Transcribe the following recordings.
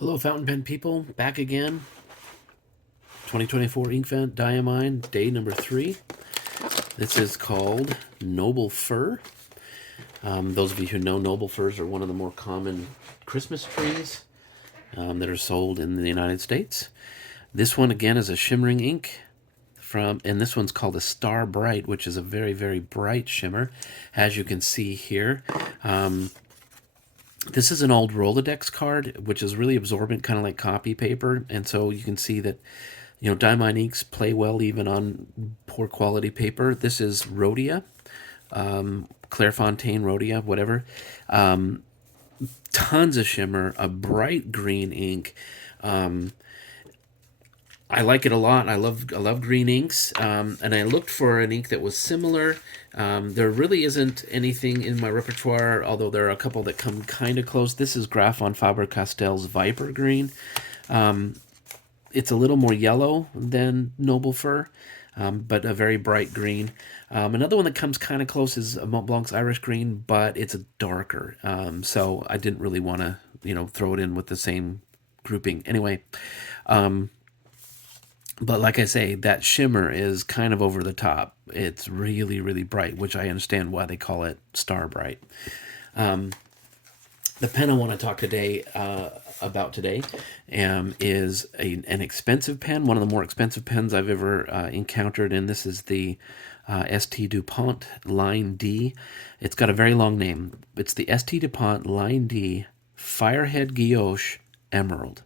Hello, fountain pen people, back again. 2024 Inkvent Diamine, day number 3. This is called Noble Fir. Those of you who know, noble firs are one of the more common Christmas trees that are sold in the United States. This one again is a shimmering ink and this one's called a Star Bright, which is a very, very bright shimmer, as you can see here. This is an old Rolodex card, which is really absorbent, kind of like copy paper. And so you can see that, Diamine inks play well even on poor quality paper. This is Rhodia, Clairefontaine Rhodia, whatever. Tons of shimmer, a bright green ink. I like it a lot. I love green inks, and I looked for an ink that was similar. There really isn't anything in my repertoire, although there are a couple that come kind of close. This is Graf von Faber-Castell's Viper Green. It's a little more yellow than Noble Fir, but a very bright green. Another one that comes kind of close is Mont Blanc's Irish Green, but it's a darker. So I didn't really want to, throw it in with the same grouping. Anyway, but like I say, that shimmer is kind of over the top. It's really, really bright, which I understand why they call it Star Bright. The pen I want to talk about today is an expensive pen, one of the more expensive pens I've ever encountered, and this is the ST Dupont Line D. It's got a very long name. It's the ST Dupont Line D Firehead Guilloche Emerald,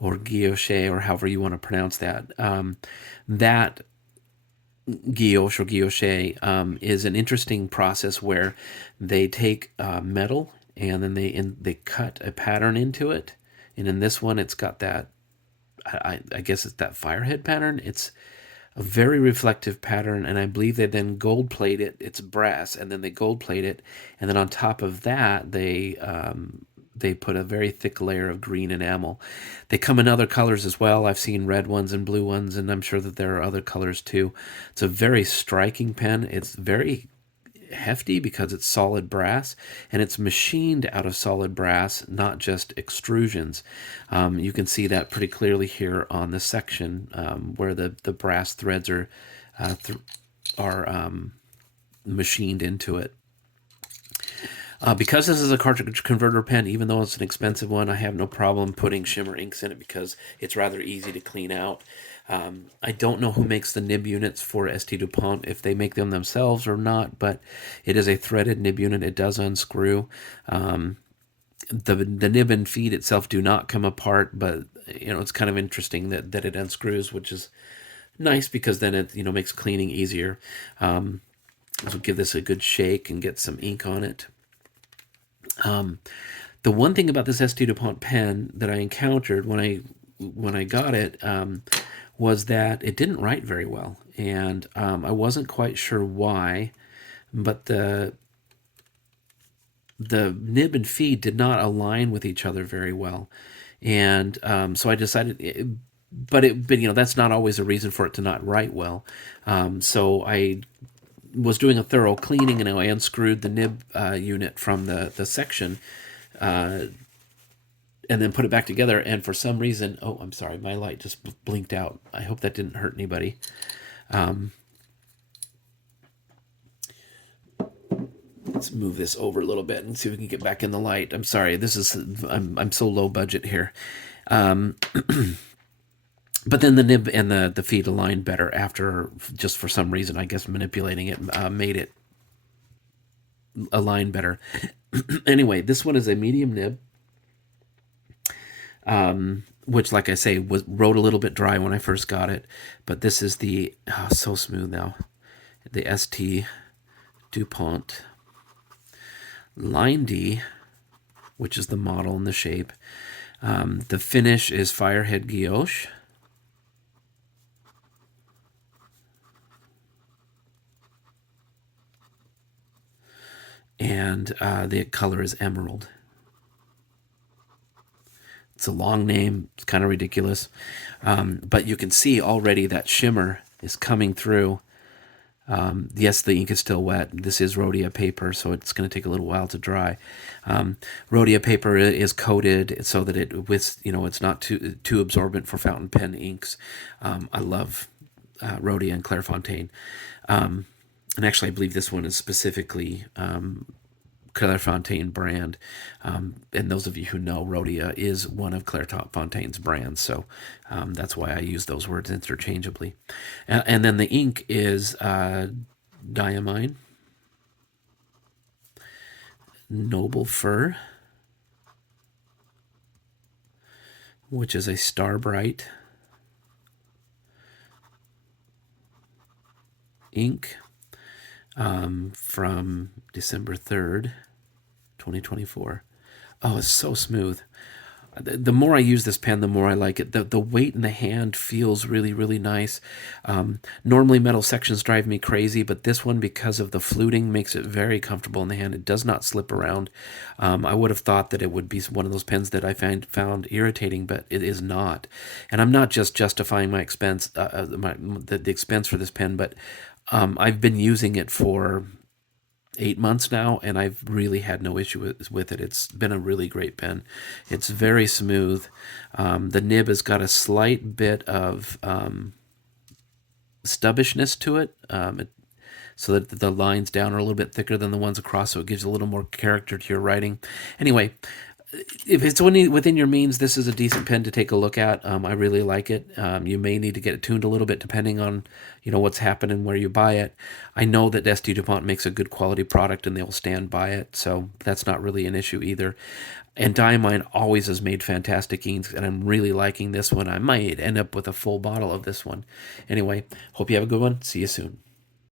or guilloche, or however you want to pronounce that. That guilloche or guilloche is an interesting process where they take metal and then they cut a pattern into it. And in this one, it's got that, I guess it's that firehead pattern. It's a very reflective pattern, and I believe they then gold plate it. It's brass, and then they gold plate it, and then on top of that, they put a very thick layer of green enamel. They come in other colors as well. I've seen red ones and blue ones, and I'm sure that there are other colors too. It's a very striking pen. It's very hefty because it's solid brass, and it's machined out of solid brass, not just extrusions. You can see that pretty clearly here on the section where the brass threads are machined into it. Because this is a cartridge converter pen, even though it's an expensive one, I have no problem putting shimmer inks in it because it's rather easy to clean out. I don't know who makes the nib units for ST Dupont, if they make them themselves or not, but it is a threaded nib unit. It does unscrew. The nib and feed itself do not come apart, but it's kind of interesting that it unscrews, which is nice because then it makes cleaning easier. So give this a good shake and get some ink on it. The one thing about this ST Dupont pen that I encountered when I got it was that it didn't write very well, and I wasn't quite sure why, but the nib and feed did not align with each other very well, and so I decided. But that's not always a reason for it to not write well. So I was doing a thorough cleaning, and I unscrewed the nib unit from the section, and then put it back together. And for some reason, oh, I'm sorry, my light just blinked out. I hope that didn't hurt anybody. Let's move this over a little bit and see if we can get back in the light. I'm sorry, I'm so low budget here. But then the nib and the feed aligned better after, just for some reason, I guess manipulating it made it align better. Anyway, this one is a medium nib, which, like I say, wrote a little bit dry when I first got it. But this is so smooth now, the ST Dupont Line D, which is the model and the shape. The finish is Firehead Guilloche. And the color is emerald. It's a long name. It's kind of ridiculous. But you can see already that shimmer is coming through Yes, the ink is still wet. This is rhodia paper, so it's going to take a little while to dry. Rhodia paper is coated so that it's not too absorbent for fountain pen inks. I love rhodia and Clairefontaine. And actually, I believe this one is specifically Clairefontaine brand. And those of you who know, rhodia is one of Clairefontaine's brands, so that's why I use those words interchangeably. And then the ink is Diamine, Noble Fur, which is a Star Bright ink from December 3rd, 2024. Oh, it's so smooth. The more I use this pen, the more I like it. The weight in the hand feels really, really nice. Normally metal sections drive me crazy, but this one, because of the fluting, makes it very comfortable in the hand. It does not slip around. I would have thought that it would be one of those pens that I found irritating, but it is not. And I'm not just justifying my expense, the expense for this pen, but I've been using it for 8 months now, and I've really had no issue with it. It's been a really great pen. It's very smooth. The nib has got a slight bit of stubbishness to it, so that the lines down are a little bit thicker than the ones across, so it gives a little more character to your writing. Anyway, if it's within your means, this is a decent pen to take a look at. I really like it. You may need to get it tuned a little bit depending on what's happening where you buy it. I know that ST Dupont makes a good quality product and they'll stand by it, so that's not really an issue either. And Diamine always has made fantastic inks, and I'm really liking this one. I might end up with a full bottle of this one. Anyway, hope you have a good one. See you soon.